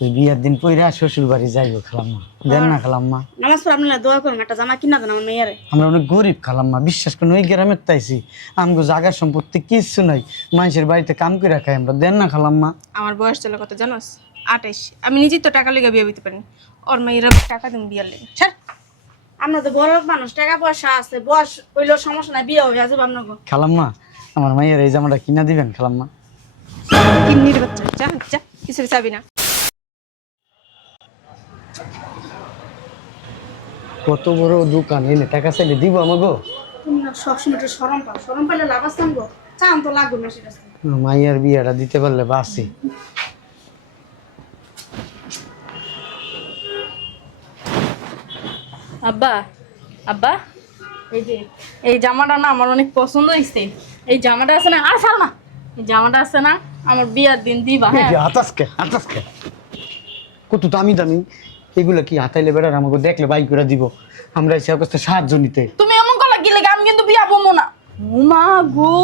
বিয়ের দিন পইরা শ্বশুর বাড়ি যাইবো খালাম্মা, দেন না খালাম্মা। নামাজ পড়ে আপনারা দোয়া করুন, একটা জামা কিনা দেন আমার মেয়েরে। আমরা অনেক গরিব খালাম্মা, বিশ্বাস করেন ওই গ্রামের তাইছি, আমগো জাগার সম্পত্তি কিচ্ছু নাই, মানুষের বাড়িতে কাম করে খাই আমরা, দেন না খালাম্মা। আমার বয়স চলে কত জানোস? 28। আমি নিজেই তো টাকা লেগে বিয়ে দিতে পারি, ওর মেয়েরা টাকা দিন বিয়ার লেগে। ছাড়। আমরা তো বড় মানুষ, টাকা পয়সা আছে, বয়স হইলেও সমস্যা নাই, বিয়ে হয়ে যাবে আপনার। খালাম্মা আমার মাইয়ের এই জামাটা কিনা দিবেন খালাম্মা। কিন্নির বাচ্চা, যা যা, কিছু চাবি না। কত বড় দোকান, এনে টাকা চাইলে দিব আমাগো? তুমি না সবসময় একটু সরম পাও, সরম পাইলে লাভ আছে গো, চান তো লাগবে না সেটা। মাইয়ার বিয়েটা দিতে পারলে বাসি। আব্বা, আব্বা, এই যে এই জামাটা না আমার অনেক পছন্দ হয়েছে। এই জামাটা আছে না, আর ছাড় না, এই জামাটা আছে না, আমার বিয়ার দিন দিবা। হ্যাঁ, হাতাসকে কত দামি দামি এগুলা, কি হাতাইলে বেড়ার আমাকে দেখলে বাই করে দিব, আমরা এসে কাছে সাহায্য নিতে। তুমি এমন করলা কি লেগে? আমি কিন্তু বিয়া বমো না। মা গো,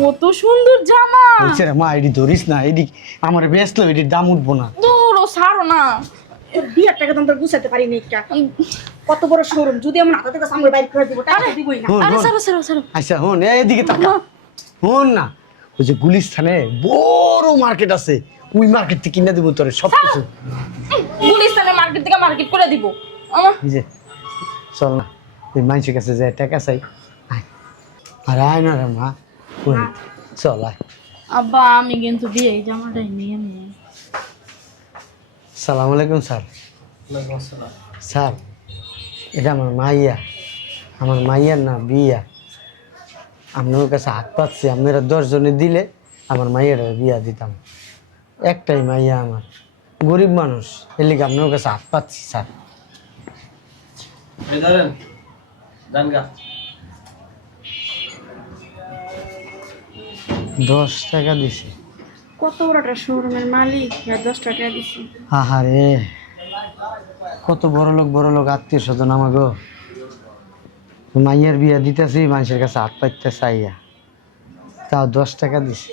কত সুন্দর জামা। বলছে রে মা, এডি ধরিস না, এডি আমার বেসলো, এডির দাম উঠবো না। দূর, ও ছাড়ো না। বিয়ের টাকা তো আমরা গুছাতে পারি না, একটা কত বড় শোরুম, যদি আমার হাতে থেকে সামনে বাইর করে দিব, টাকা দিবই না। আরে ছাড়ো ছাড়ো ছাড়ো। আচ্ছা হন, এদিকে তাকা, হন না, ওই যে গুলিস্থানে বড় মার্কেট আছে, ওই মার্কেট থেকে কিনে দেবো তোরে সব কিছু। গুলিস্তানে মার্কেট থেকে মার্কেট করে দিব আমার। এই যে চল না, ওই মানুষের কাছে যায় টাকা চাই, আয়। আর আয় না রে মা, ওই চল আয়। আব্বা, আমি কিন্তু বিয়ে এই জামাটাই নিয়ে নিয়ে। সালাম আলাইকুম স্যার। স্যার, এটা আমার মাইয়া, আমার মাইয়ার না বিয়া, আপনার কাছে হাত পাচ্ছি, আপনারা 10 জনে দিলে আমার মাইয়ার বিয়া দিতাম। একটাই মাইয়া আমার, গরিব মানুষ, এর লিগে আপনার কাছে হাত পাচ্ছি স্যার। 10 টাকা দিছি। কত বড় একটা শোরুমের মালিক, 10 টাকা দিছি। আহারে, কত বড় লোক আত্মীয় স্বজন আমাগো, মাইয়ার বিয়া দিতেছি, মানুষের কাছে হাত পাইতে চাইয়া, তাও 10 টাকা দিছি।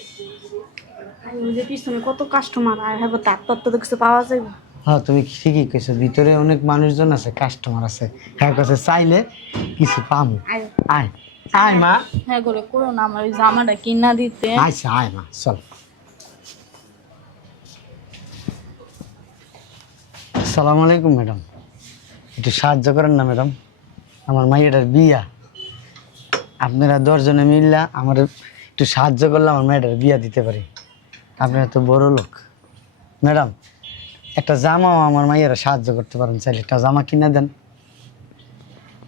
ওই যে পিছনে কত কাস্টমার, আর হ্যাঁ তার তত্ত্ব তো কিছু পাওয়া যাবে। হ্যাঁ তুমি ঠিকই কইছো, ভিতরে অনেক মানুষজন আছে, কাস্টমার আছে, হ্যাঁ কাছে চাইলে কিছু পামু। আয়। আয় আয় মা, হ্যাঁ করে করো না, আমার ওই জামাটা কিনা দিতে। আচ্ছা আয় মা, চল। আসসালামু আলাইকুম ম্যাডাম, একটু সাহায্য করেন না ম্যাডাম, আমার মাইয়াটার বিয়া, আপনারা 10 জনে মিললা আমার একটু সাহায্য করলে আমার মেয়েটার বিয়া দিতে পারি। আপনারা তো বড় লোক ম্যাডাম, একটা জামাও আমার মাইয়ারা সাহায্য করতে পারেন, চাইলে একটা জামা কিনে দেন।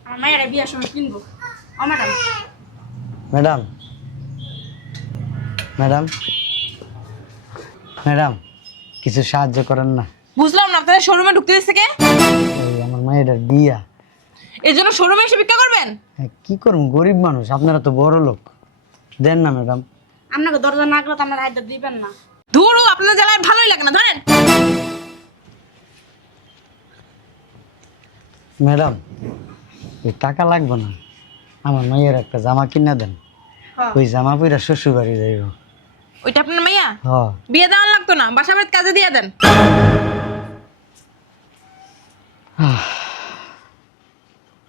আমার মায়ের বিয়ার সময় কিনবো। ও ম্যাডাম, ম্যাডাম ম্যাডাম ম্যাডাম, কিছু সাহায্য করেন না, বুঝলাম না, আপনারা শোরুমে ঢুকতে দিচ্ছে কে? এই আমার মায়ের বিয়া। এর জন্য শোরুমে এসে ভিক্ষা করবেন? হ্যাঁ, কি করবো, গরিব মানুষ, আপনারা তো বড় লোক, দেন না ম্যাডাম। আপনাকে দরজা না করলে তো আপনার হাইটা দিবেন না। ধুরু, আপনার জ্বালায় ভালোই লাগে না, ধরেন। ম্যাডাম, এই টাকা লাগবে না, আমার মায়ের একটা জামা কিনে দেন, ওই জামা পইরা শ্বশুর বাড়ি যাইব। ওইটা আপনার মাইয়া? হ, বিয়ে দেওয়ার লাগতো না, বাসা বাড়িতে কাজে দিয়ে দেন।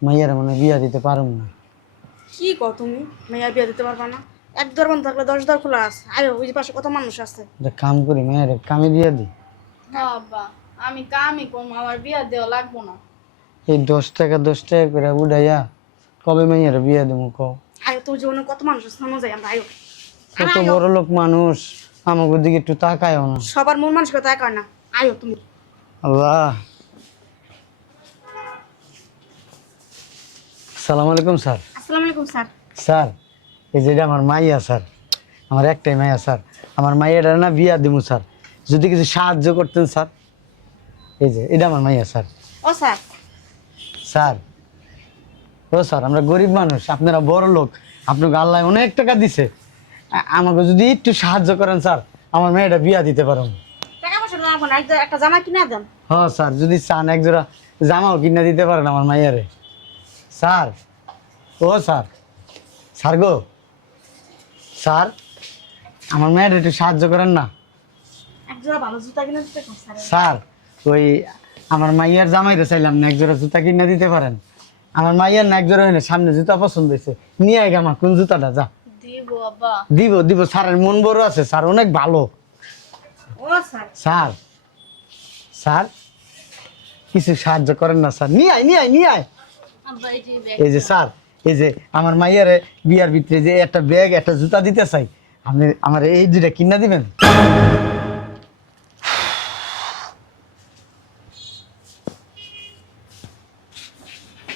মাইয়ার মানে বিয়া দিতে পারুম না। কি কও তুমি, মেয়ের বিয়া দিতে পারবা না? এক দর বন্ধ থাকলে 10 দর খোলা আছে। আয়, ওই যে পাশে কত মানুষ আছে। একটা কাম করি, মায়ের কামে দিয়া দিই, বাবা, আমি কামই কম, আমার বিয়ে দেওয়া লাগবো না। এই 10 টাকা করে উড়াইয়া কবে মাইয়ার বিয়া দেবো কও? আয়, তোর জীবনে কত মানুষ আছে, থামো যাই আমরা। আয়ো, কত বড় লোক মানুষ, আমাকে দিকে একটু তাকায়ও না। সবার মন মানসিকতা এক হয় না। আয়ো তুমি। আল্লাহ। আসসালামু আলাইকুম স্যার। আসসালামু আলাইকুম স্যার। স্যার, এই যেটা আমার মাইয়া স্যার, আমার একটাই মাইয়া স্যার, আমার মাইয়াটা না বিয়া দিব স্যার, যদি কিছু সাহায্য করতেন স্যার। এই যে এটা আমার মাইয়া স্যার। ও স্যার, স্যার, ও স্যার, আমরা গরিব মানুষ, আপনারা বড় লোক, আপনাকে আল্লাহ অনেক টাকা দিছে, আমাকে যদি একটু সাহায্য করেন স্যার, আমার মেয়েটা বিয়া দিতে পারেন। টাকা পয়সা লাগবে না, একটা জামা কিনে দেন। হ্যাঁ স্যার, যদি চান এক জোড়া জামাও কিনে দিতে পারেন আমার মাইয়ারে। স্যার, ও স্যার, স্যার গো, স্যার, আমার মেয়েটা একটু সাহায্য করেন না। এক জোড়া ভালো জুতা কিনে দিতে কম স্যার। স্যার ওই আমার মাইয়ার জামাইরে চাইলাম না এক জোড়া জুতা কিনে দিতে পারেন? আমার মাইয়ার না এক জোড়া হইলে সামনে জুতা পছন্দ হয়েছে, নিয়ে আয় আমার কোন জুতাটা যা। দিব আব্বা। দিব দিব, স্যারের মন বড় আছে, স্যার অনেক ভালো। ও স্যার, স্যার স্যার কিছু সাহায্য করেন না স্যার, নিয়ে আয় নিয়ে আয় নিয়ে আয়। আব্বা এই যে ব্যাগ। এই যে স্যার, এই যে আমার মাইয়ারে বিয়ার ভিতরে যে একটা ব্যাগ একটা জুতা দিতে চাই, আপনি আমার এই দুইটা কিনা দিবেন?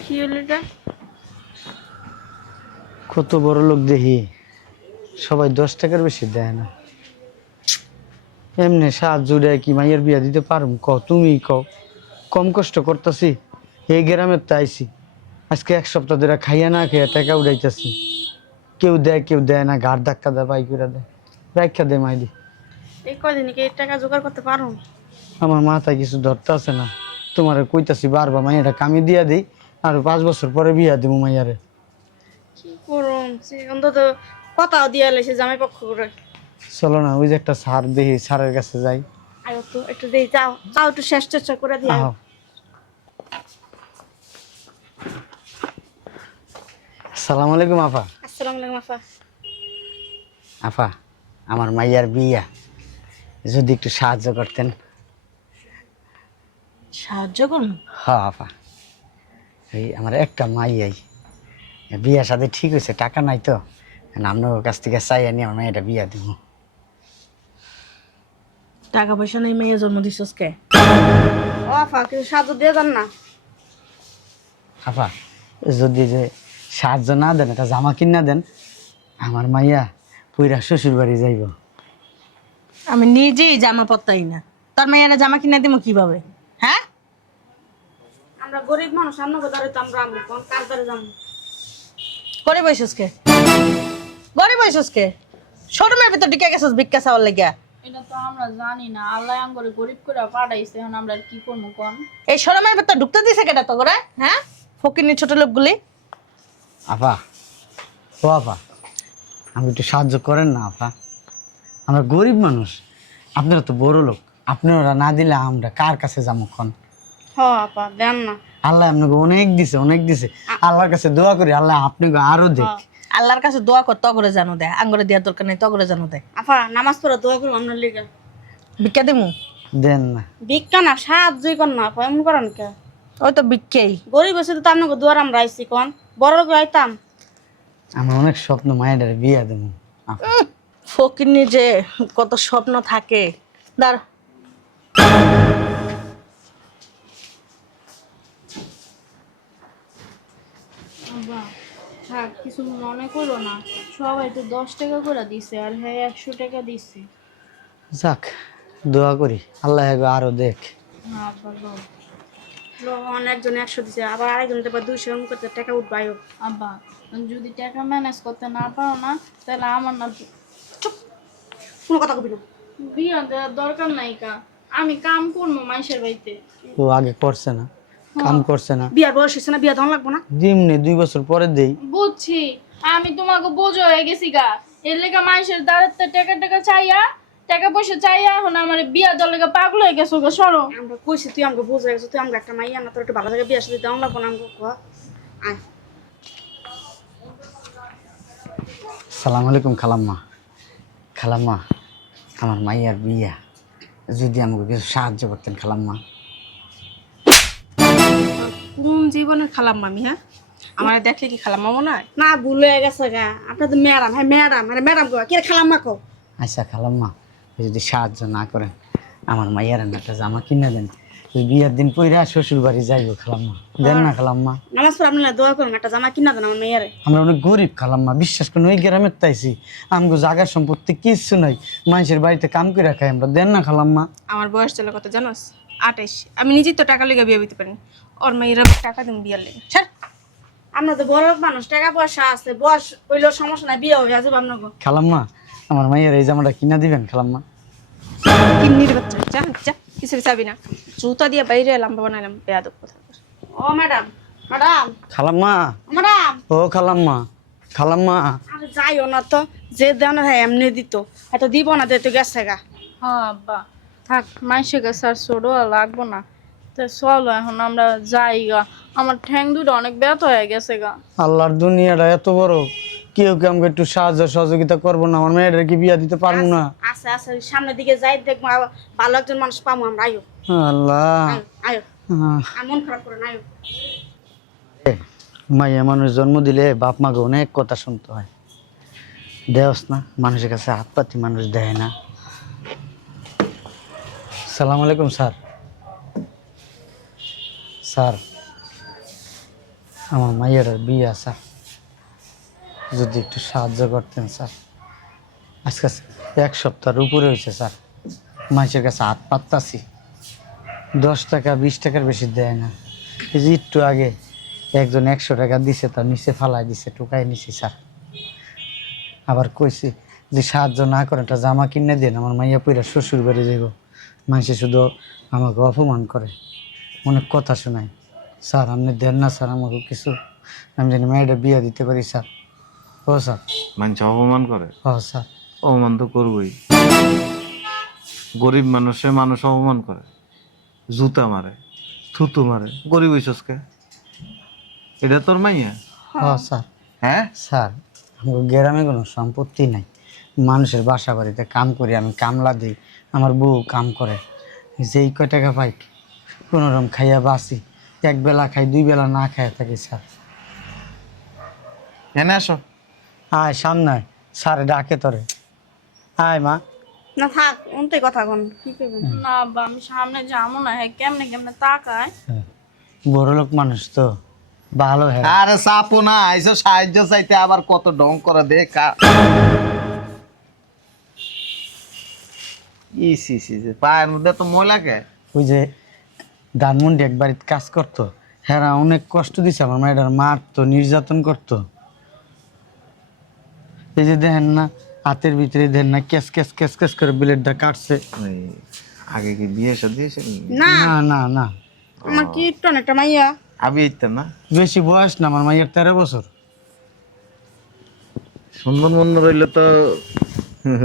কি হলো এটা? কত বড় লোক দেখি, সবাই 10 টাকার বেশি দেয় না। এমনি সাহায্য দেয় কি মাইয়ের বিয়া দিতে পারুম? কও তুমি কও, কম কষ্ট করতেছি, এই গ্রামের তো আইছি, আজকে 1 সপ্তাহ ধরে খাইয়া না খেয়ে টাকা উড়াইতেছি, কেউ দেয় না, ঘাট ধাক্কা দেয়, বাই করে দেয়, রাখা দে মাইদি। এই কয়দিন কি এই টাকা জোগাড় করতে পারো? আমার মাথায় কিছু ধরতে আছে না, তোমার কইতাছি বারবার মাইয়াটা কামি দিয়া দিই, আর 5 বছর পরে বিয়া দিব মাইয়ারে। কি করুন, অন্তত কথাও দিয়ে লাইছে জামাই পক্ষ করে। চলো না, ওই যে একটা স্যার দেখি, স্যারের কাছে যাই। আয়ো তো একটু দেই, যাও যাও একটু শেষ চেষ্টা করে দিও। আহ, আসসালামু আলাইকুম আপা। আসসালামু আলাইকুম আফা। আপা আমার মাইয়ার বিয়া, যদি একটু সাহায্য করতেন। সাহায্য করুন? হ্যাঁ আপা, এই আমার একটা মাইয়াই, বিয়ার সাথে ঠিক হয়েছে, টাকা নাই তো, আপনার কাছ থেকে চাই আনি আমার মাইয়াটা বিয়া দিব। টাকা পয়সা নেই, মেয়ে জন্ম দিছস কে? ও আফা কিছু সাহায্য দিয়ে যান না। আপা যদি যে সাহায্য না দেন, একটা জামা কিনা দেন, আমার মাইয়া পুরা শ্বশুর বাড়ি যাইব। আমি নিজেই জামা পরতাই না, তোর মেয়েরা জামা কিনে দিব কিভাবে? হ্যাঁ, আমরা গরিব মানুষ, আমরা কোথায় তো আমরা আমরা কোন কাজ ধরে যাবো? গরিব হইছস কে? গরিব হইছস কে? শোরুমের ভিতর ঢুকে গেছস ভিক্ষা চাওয়ার লাগিয়া। এটা তো আমরা জানি না, আল্লাহ আঙ্গরে গরিব করে পাঠাইছে, এখন আমরা আর কি করবো কোন? এই শোরুমের ভিতর ঢুকতে দিছে কেটা তো করে? হ্যাঁ, ফকিনি ছোট লোকগুলি। আপা ও আপা, আমি একটু সাহায্য করেন না আপা, আমরা গরিব মানুষ, আপনারা তো বড় লোক, আপনারা না দিলে আমরা কার কাছে যাবো খন? হ আপা দেন না। আল্লাহ আপনাকে অনেক দিছে, অনেক দিছে, আল্লাহর কাছে দোয়া করি আল্লাহ আপনাকে আরো দেখ। আল্লাহর কাছে দোয়া কর, তগরে জানো দেয়, আঙ্গরে দেওয়ার দরকার নেই, তগরে জানো দেয়। আপা নামাজ পড়ে দোয়া করবো আপনার লিগে। ভিক্ষা দিমু? দেন না। ভিক্ষা না, সাহায্যই কর না আপা, এমন করেন কে? ওই তো ভিক্ষাই। গরিব হয়েছে তো আপনাকে দুয়ার আমরা আইসি কোন, বড় লোক আইতাম। আমার অনেক স্বপ্ন মায়ের বিয়া দেবো। ফকিনি যে কত স্বপ্ন থাকে। দাঁড়া, আব্বা থাক, কিছু মনে করো না, সবাই তো 10 টাকা করে দিছে, আর হ্যাঁ 100 টাকা দিছে। যাক, দোয়া করি আল্লাহ আরো দেখ। না আব্বা লো। অনেকজন 100 দিছে, আবার আরেকজন তো 200 এরকম করতে টাকা উঠবাইও। আব্বা যদি টাকা ম্যানেজ করতে না পারো না, তাহলে আমার না কোনো কথা কবি না। বিয়া দেওয়ার দরকার নাই কা, আমি কাম করবো মানুষের বাড়িতে। ও আগে করছে না, কাম করছে না, বিয়ার বয়স হয়েছে না, বিয়া দেওয়া লাগবো না? দিমনি 2 বছর পরে দেই। বুঝছি, আমি তোমাকে বোঝো হয়ে গেছি গা, এর লেগে মানুষের দাঁড়াতে টাকা টাকা চাইয়া, টাকা পয়সা চাইয়া, এখন আমার বিয়া দেওয়ার লেগে পাগল হয়ে গেছো গো, সরো। আমরা কইছি তুই আমাকে বুঝে গেছো, তুই আমরা একটা মাইয়া না, তোর একটু ভালো জায়গায় বিয়া সাথে দেওয়া লাগবো না আমাকে কোয়া। আয় সালাম আলাইকুম খালাম্মা। খালাম্মা আমার মাইয়ার বিয়া, যদি আমাকে কিছু সাহায্য করতেন খালাম্মা। কোন জীবনের খালাম মামি? হ্যাঁ, আমার দেখলে কি খালাম মামা মনে হয়? না, ভুল হয়ে গেছে গা, আপনার তো ম্যাডাম। হ্যাঁ ম্যাডাম, আরে ম্যাডাম কো কি খালাম মা কো? আচ্ছা খালাম্মা, যদি সাহায্য না করেন, আমার মাইয়ার একটা জামা কিনে দেন, বিয়ার দিন পইরা শ্বশুর বাড়ি যাইব খালাম্মা, দেন না খালাম্মা। নামাজ পড়ে আপনারা দোয়া করুন, একটা জামা কিনা দেন আমার মেয়েরে। আমরা অনেক গরিব খালাম্মা, বিশ্বাস করেন, ওই গ্রামের তাইছি, আমগো জায়গার সম্পত্তি কিচ্ছু নাই, মানুষের বাড়িতে কাম করে খাই আমরা, দেন না খালাম্মা। আমার বয়স চলে কত জানোস? 28। আমি নিজেই তো টাকা লেগে বিয়ে দিতে পারি, ওর মেয়েরা টাকা দিন বিয়ার লেগে। ছাড়, আমরা তো বড় লোক মানুষ, টাকা পয়সা আছে, বয়স হইলেও সমস্যা নাই, বিয়ে হয়ে যাবে আপনাকে। খালাম্মা আমার মাইয়ার এই জামাটা কিনা দিবেন খালাম্মা। কিন্নির বাচ্চা, যা যা, কিছু চাবি না, জুতা দিয়ে বাইরে লম্বা বানাইলাম, বেয়াদব কথা। ও ম্যাডাম, ম্যাডাম, খালাম্মা ম্যাডাম। ও খালাম্মা, খালাম্মা আরে যাইও না তো, যে দেও না হ্যাঁ এমনি দিত, এত দিব না, দে তো গেছে গা। হ্যাঁ আব্বা, থাক মাইসে গেছে আর ছোটো আর লাগবো না। তো চলো এখন আমরা যাই গা, আমার ঠ্যাং দুটো অনেক ব্যথা হয়ে গেছে গা। আল্লাহর দুনিয়াটা এত বড়, কেউ কি আমাকে একটু সাহায্য সহযোগিতা করবো না? আমার মেয়েটার কি বিয়া দিতে পারবো না? আচ্ছা আচ্ছা সামনের দিকে যাই দেখবো ভালো একজন মানুষ পাবো আমরা। আয়ো আল্লাহ। আয়ো আয়ো, আর মন খারাপ করে না, আয়ো। মাইয়া মানুষ জন্ম দিলে বাপ মাকে অনেক কথা শুনতে হয়, দেওস না মানুষের কাছে হাত পাতি মানুষ দেয় না। সালাম আলাইকুম স্যার। স্যার আমার মাইয়াটার বিয়ে স্যার, যদি একটু সাহায্য করতেন স্যার। আজকে 1 সপ্তাহের উপরে হয়েছে স্যার, মানুষের কাছে হাত পাততাছি, 10 টাকা 20 টাকার বেশি দেয় না। এই যে একটু আগে একজন 100 টাকা দিছে, তার নিচে ফালাই দিছে, টুকাই নিছি স্যার। আবার কইছি যে সাহায্য না করে একটা জামা কিনে দেন, আমার মাইয়া পইরা শ্বশুর বাড়ি যাইব। মানুষে শুধু আমাকে অপমান করে, অনেক কথা শোনায়। স্যার আপনি দেন না স্যার আমাকে কিছু, আমি জানি মেয়েটা বিয়ে দিতে পারি স্যার। ও স্যার। মানুষ অপমান করে, ও স্যার। অপমান তো করবই। গরিব মানুষে মানুষ অপমান করে, জুতা মারে, থুতু মারে। গরিব হইছসকে, এটা তোর মাইয়া? ও স্যার। হ্যাঁ স্যার আমার গ্রামে কোনো সম্পত্তি নাই, মানুষের বাসা বাড়িতে কাম করি, আমি কামলা দিই, আমার বউ কাম করে, যেই কয় টাকা পাই কোনোরকম খাইয়া বাঁচি। 1 বেলা খাই 2 বেলা না খাইয়া থাকি স্যার। এনে আসো। আয় সামনে আয়, স্যারে ডাকে তোরে। আয় মা। না থাক অন্তেই কথা কোন কি করবেন। না আব্বা আমি সামনে যাবো না, হ্যাঁ কেমনে কেমনে তাকায়। বড় লোক মানুষ তো, ভালো হ্যাঁ। আরে চাপো না, আইসো সাহায্য চাইতে, আবার কত ঢং করে দেখা। পায়ের মধ্যে তো ময়লাকে। ওই যে ধানমন্ডি একবার কাজ করতো, হ্যাঁ অনেক কষ্ট দিছে আমার মেয়েটার, মারতো নির্যাতন করতো। এই যে দেখেন না হাতের ভিতরে দেখেন না ক্যাস ক্যাস ক্যাস ক্যাস করে ব্লেডটা কাটছে। আগে কি বিয়ে সব দিয়েছে? না না না না, আমার কি একটু একটা মাইয়া। আমি ইতাম না। বেশি বয়স না আমার মাইয়ের, 13 বছর। সুন্দর মন্দ রইলে তো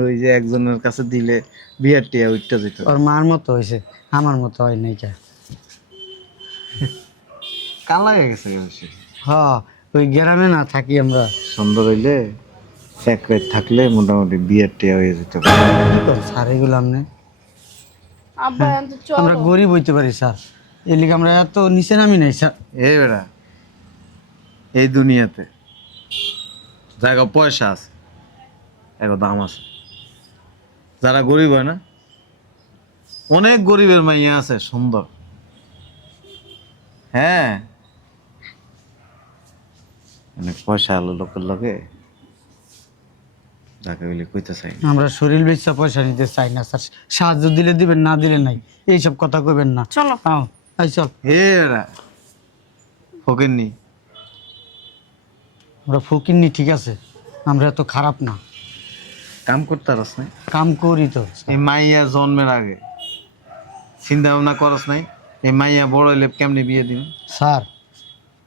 ওই যে একজনের কাছে দিলে বিয়ার টিয়া উঠতে যেত। ওর মার মতো হয়েছে, আমার মতো হয় নাই কে। কান লাগে গেছে বেশি। হ্যাঁ ওই গ্রামে না থাকি আমরা। সুন্দর হইলে এক রাত থাকলে মোটামুটি বিয়ার টিয়া হয়ে যেত। স্যার এগুলো আপনি, আব্বা এখন তো আমরা চলো। গরিব হইতে পারি স্যার, এর লিগে আমরা এত নিচে নামি নাই স্যার। এই বেড়া, এই দুনিয়াতে জায়গা পয়সা আছে, এক দাম আছে। যারা গরিব হয় না, অনেক গরিবের মাইয়া আছে সুন্দর। হ্যাঁ অনেক পয়সা আলো লোকের লগে, যাকে বলে কইতে চাই না। আমরা শরীর বেচা পয়সা নিতে চাই না স্যার, সাহায্য দিলে দিবেন, না দিলে নাই, এইসব কথা কইবেন না। চলো আও আই চল। হে বেড়া ফকিরনি, আমরা ফকিরনি ঠিক আছে, আমরা এত খারাপ না, কাম করতে পারস নাই? কাম করি তো। এই মাইয়া জন্মের আগে চিন্তা ভাবনা করস নাই এই মাইয়া বড় হইলে কেমনে বিয়ে দিন? স্যার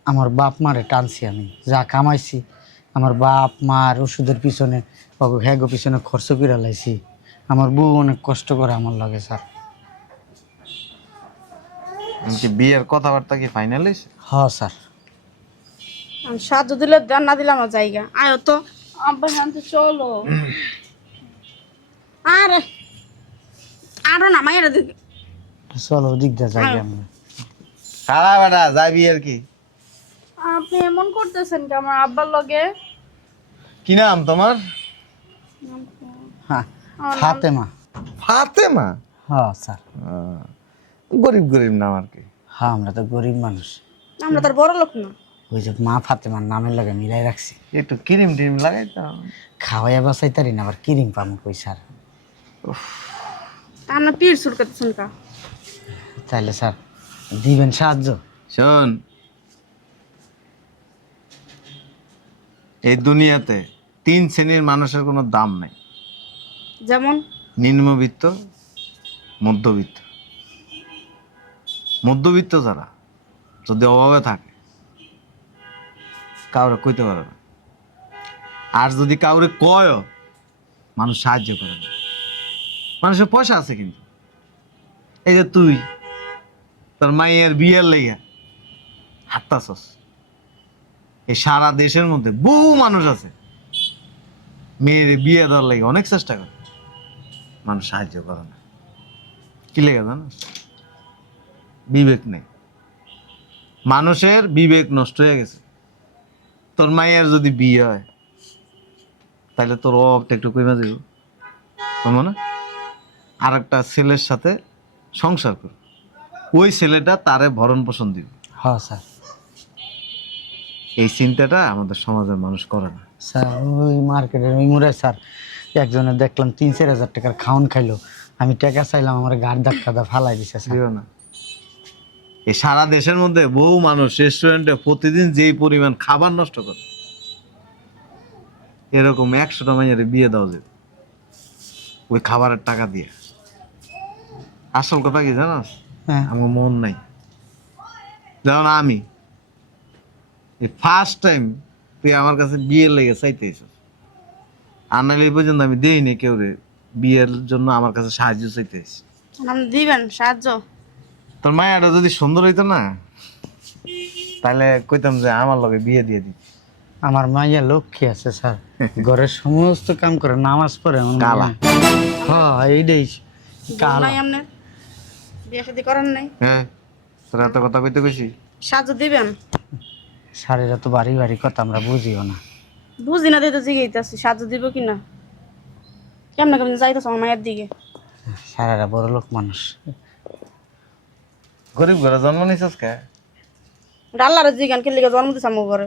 আমার বাপ মারে টানছি, আমি যা কামাইছি আমার বাপ মার ওষুধের পিছনে হ্যাগো পিছনে খরচ করে লাইছি। আমার বউ অনেক কষ্ট করে আমার লাগে স্যার। এমনকি বিয়ের কথাবার্তা কি ফাইনাল হয়েছে? হ স্যার। আমি সাহায্য দিলে দেন, না দিলে আমার জায়গা। আয়ো তো। আব্বা এখন তো চলো। আরে আরো না মাইয়ারা দিকে। চলো ওদিক দিয়ে যাই আমরা। সারা বেটা যাবি আর কি। আপনি এমন করতেছেন কি আমার আব্বার লগে? কি নাম তোমার? হ্যাঁ ফাতেমা। ফাতেমা? হ্যাঁ স্যার। গরিব গরিব নাম আর কি। হ্যাঁ আমরা তো গরিব মানুষ, আমরা তার বড় লোক না। ওই যে মা ফাতেমার নামের লাগে মিলাই রাখছি। একটু ক্রিম টিম লাগাইতাম। খাওয়াইয়া বাসাই তারি না, আবার কিরিম পামু কই স্যার। আমরা পীর সুর করতেছেন কা। তাইলে স্যার দিবেন সাহায্য? শোন, এই দুনিয়াতে 3 শ্রেণীর মানুষের কোনো দাম নাই। যেমন নিম্নবিত্ত, মধ্যবিত্ত। মধ্যবিত্ত যারা যদি অভাবে থাকে কাউরে কইতে পারে না, আর যদি কাউরে কয় মানুষ সাহায্য করে না। মানুষের পয়সা আছে কিন্তু এই যে তুই তোর মায়ের বিয়ের লেগে হাঁটতাছস, এই সারা দেশের মধ্যে বহু মানুষ আছে মেয়ের বিয়ে দেওয়ার লেগে অনেক চেষ্টা করে, মানুষ সাহায্য করে না। কি লেগে জানো? বিবেক নেই, মানুষের বিবেক নষ্ট হয়ে গেছে। তোর মায়ের যদি বিয়ে হয় তাহলে তোর অভাবটা একটু কমে দিব, কমো না? আর একটা ছেলের সাথে সংসার কর, ওই ছেলেটা তারে ভরণ পোষণ দিবে। হ্যাঁ স্যার। এই চিন্তাটা আমাদের সমাজের মানুষ করে না। স্যার ওই মার্কেটের ওই মোড়ে স্যার একজনে দেখলাম 3-4 হাজার টাকার খাওয়ান খাইলো, আমি টাকা চাইলাম আমার গাড় ধাক্কা দা ফালাই দিছে স্যার। দিও না। এই সারা দেশের মধ্যে বহু মানুষ রেস্টুরেন্টে প্রতিদিন যেই পরিমাণ খাবার নষ্ট করে, এরকম 100টা মাইয়ারে বিয়ে দেওয়া যাবে ওই খাবারের টাকা দিয়ে। আসল কথা কি জানাস? হ্যাঁ আমার মন নাই। যেমন আমি এই ফার্স্ট টাইম তুই আমার কাছে বিয়ের লেগে চাইতেছ, আর নাহলে এই পর্যন্ত আমি দেইনি কেউ রে বিয়ের জন্য আমার কাছে সাহায্য চাইতেছ। আপনি দিবেন সাহায্য? তোর মায়াটা যদি সুন্দর হইতো না তাহলে কইতাম যে আমার লগে বিয়ে দিয়ে দিত। আমার মাইয়া লক্ষ্মী আছে স্যার, ঘরের সমস্ত কাম করে, নামাজ পড়ে আমার কালা। মাইয়া। হ্যাঁ এইটাই কালা। নাই আপনার বিয়ে শাদী করেন নাই, হ্যাঁ, তোর এত কথা কইতে কইছি? সাহায্য দিবেন? স্যারেরা তো বাড়ি বাড়ি কথা আমরা বুঝিও না। বুঝি না দিতে জিগাইতেছি সাহায্য দিব কিনা। কেমন কেমন যাইতেছ আমার মায়ের দিকে? স্যারেরা বড় লোক মানুষ। গরিব ঘরে জন্ম নিছিস কে? ডাল্লারে জিগান কে লিগে জন্ম দিছে আমার ঘরে।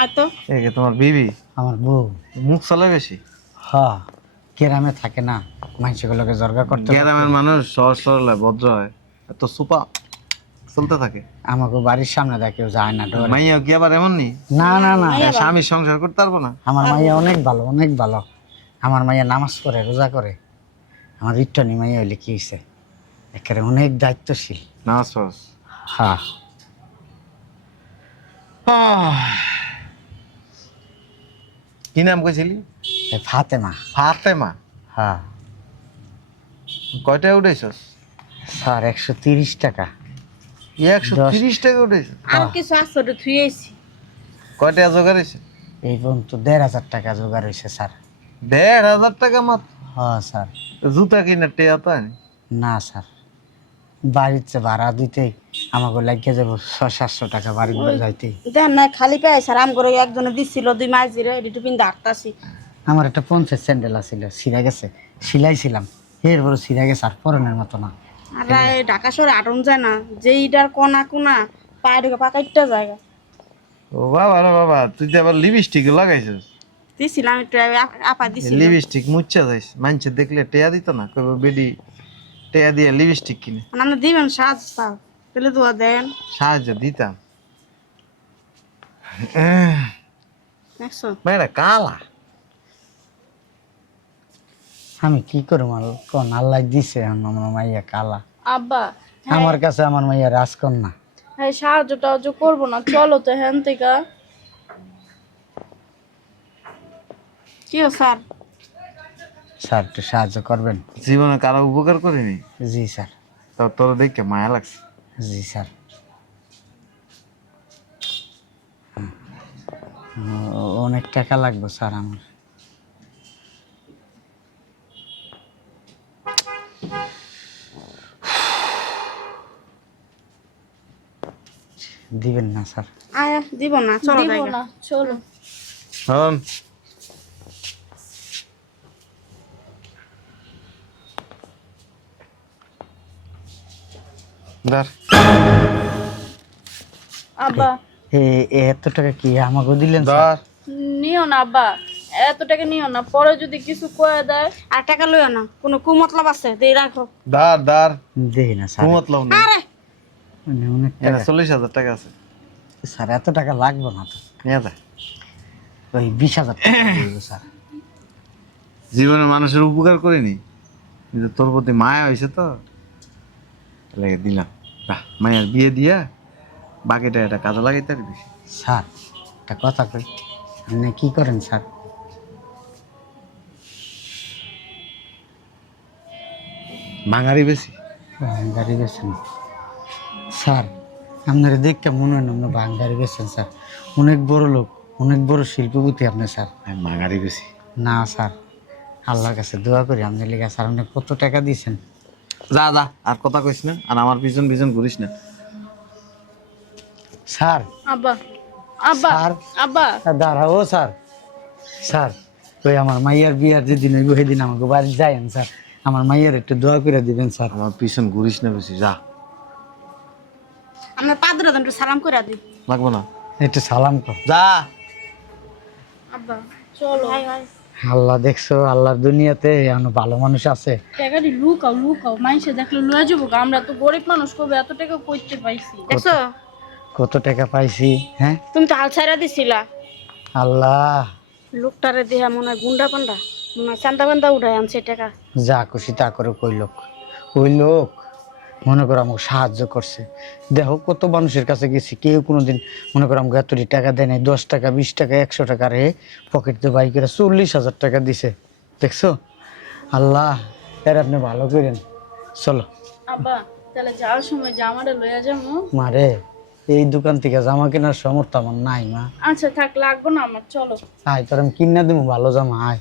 আর তো এই যে তোমার বিবি আমার বউ। মুখ চলে বেশি। হ্যাঁ গ্রামে থাকে না, মানুষগুলোকে জর্গা করতে করতে গ্রামের মানুষ সহজ সরল হয়, ভদ্র হয়, এত সুপা চলতে থাকে। আমাকে বাড়ির সামনে দেয় কেউ যায় না, ডরে। মাইয়া কি আবার এমন নি? না না না, স্বামীর সংসার করতে পারবো না? আমার মাইয়া অনেক ভালো, অনেক ভালো। আমার মাইয়া নামাজ পড়ে, রোজা করে। আমার ইট্টনি মাইয়া হইলে কি হয়েছে, একেবারে অনেক দায়িত্বশীল। নামাজ পড়স? হ্যাঁ কি নাম কইছিলি? এই ফাতেমা। ফাতেমা। হ্যাঁ কয়টায় উঠেছস? স্যার 130 টাকা। 130 টাকা উঠেছস? আর কিছু আসরে থুইয়েছি। কয়টা জোগাড় হয়েছে? এই পর্যন্ত 1,500 টাকা জোগাড় হয়েছে স্যার। 1,500 টাকা মাত্র? হ্যাঁ স্যার। জুতা কিনা টেয়া তো আনি? না স্যার, বাড়িতে ভাড়া দিতেই আমাকে লাগিয়ে যাবো 600-700 টাকা বাড়ি যাইতেই। দেন না খালি পাই স্যার, আম করে একজনে দিছিল 2 মাস জিরে এটি পিন্দা আটতাছি। আমার একটা 50 স্যান্ডেল আছিল, ছিঁড়া গেছে, সিলাইছিলাম, এরপরে ছিঁড়া গেছে, আর পরনের মতো না। আর এই ঢাকা শহরে আটন যায় না, যেইটার কোনা কোনা পায়ে ঢুকে পাকাইটা জায়গা ও বাবা রে বাবা, তুই তো আবার লিপস্টিক লাগাইছিস। দিছিলাম একটু আপা দিছিল। লিপস্টিক মুচ্ছা যাইস, মানুষে দেখলে টেয়া দিত না, কইব বেডি টেয়া দিয়ে লিপস্টিক কিনে। আপনি দিবেন সাহায্য স্যার, পেলে দোয়া দেন। সাহায্য দিতাম। দেখছো মেয়েরা কালা। আমি কি করবো, কোন আল্লাহ দিছে আমার মাইয়া কালা। আব্বা আমার কাছে আমার মাইয়া রাজকন্যা। হ্যাঁ সাহায্য টাহায্য করবো না, চলো তো হ্যান থেকে। কি ও স্যার? স্যার একটু সাহায্য করবেন? জীবনে কারো উপকার করিনি, জি স্যার। তো তোর দেখে মায়া লাগছে। জি স্যার। অনেক টাকা লাগবে স্যার আমার। দিবেন না স্যার? আয়া দিব না, চলো দিব জায়গা। না, চলো। হন দার আব্বা এত টাকা কি আমাকে দিলেন স্যার? দার নিও না আব্বা, এত টাকা নিও না, পরে যদি কিছু কয়ে দেয়। আর টাকা লইও না, কোনো কুমতলব আছে দেই রাখো। দার দার দেখি না স্যার, মতলব নেই। আরে মানে অনেক এখানে টাকা। 40,000 টাকা আছে, স্যার এত টাকা লাগবে না তো, নিয়ে যা। ওই 20,000 টাকা দিবো স্যার। জীবনে মানুষের উপকার করিনি, কিন্তু তোর প্রতি মায়া হয়েছে তো লেগে দিলাম। মায়ের বিয়ে দিয়া বাকিটা এটা কাজে লাগাইতে পারবি। স্যার একটা কথা কই, আপনি কি করেন স্যার? বাঙালি বেশি বাঙ্গারি বেছেন স্যার, আপনারা দেখতে মনে হয় না আপনি বাঙ্গারি বেছেন স্যার। অনেক বড় লোক, অনেক বড় শিল্পপতি আপনি স্যার। আমি বাঙালি বেশি। না স্যার, আল্লাহর কাছে দোয়া করি আপনার লেগে স্যার। আপনি কত টাকা দিয়েছেন? যা যা, আর কথা কইস না, আর আমার পিছন পিছন ঘুরিস না। স্যার আব্বা আব্বা স্যার আব্বা দাঁড়াও স্যার। স্যার ওই আমার মাইয়ার বিয়ার যেদিন হইব সেদিন আমাকে বাড়ি যাইন স্যার। আমার মাইয়ার একটু দোয়া করে দিবেন স্যার। আমার পিছন ঘুরিস না বেশি, যা। আমরা পাদরা একটু সালাম করে দিই। লাগবো না, একটু সালাম কর। যা। আব্বা চলো। আল্লাহ দেখছো, আল্লাহর দুনিয়াতে এমন ভালো মানুষ আছে। টাকাটি লুকাও লুকাও, মানুষে দেখলে লয়ে যাবো গা। আমরা তো গরিব মানুষ, কবে এত টাকা কইতে পাইছি? দেখছো কত টাকা পাইছি। হ্যাঁ তুমি তো হাল ছাইরা দিছিলা। আল্লাহ, লোকটারে দেহা মনে হয় গুন্ডা পান্ডা, মনে হয় চান্দা বান্দা উঠায় আনছে টাকা। যা খুশি তা করে ওই লোক মনে করো আমাকে সাহায্য করছে। দেখো কত মানুষের কাছে গেছি, কেউ কোনোদিন মনে করো আমাকে এতটি টাকা দেয় নাই। 10 টাকা 20 টাকা 100 টাকা রে পকেট দিয়ে বাই করে 40,000 টাকা দিছে। দেখছো আল্লাহ, এর আপনি ভালো করেন। চলো আব্বা তাহলে যাওয়ার সময় জামাটা লইয়া যাবো। মারে, এই দোকান থেকে জামা কেনার সামর্থ্য আমার নাই মা। আচ্ছা থাক, লাগবো না আমার, চলো। আয় তোর আমি কিনা দেবো ভালো জামা, আয়।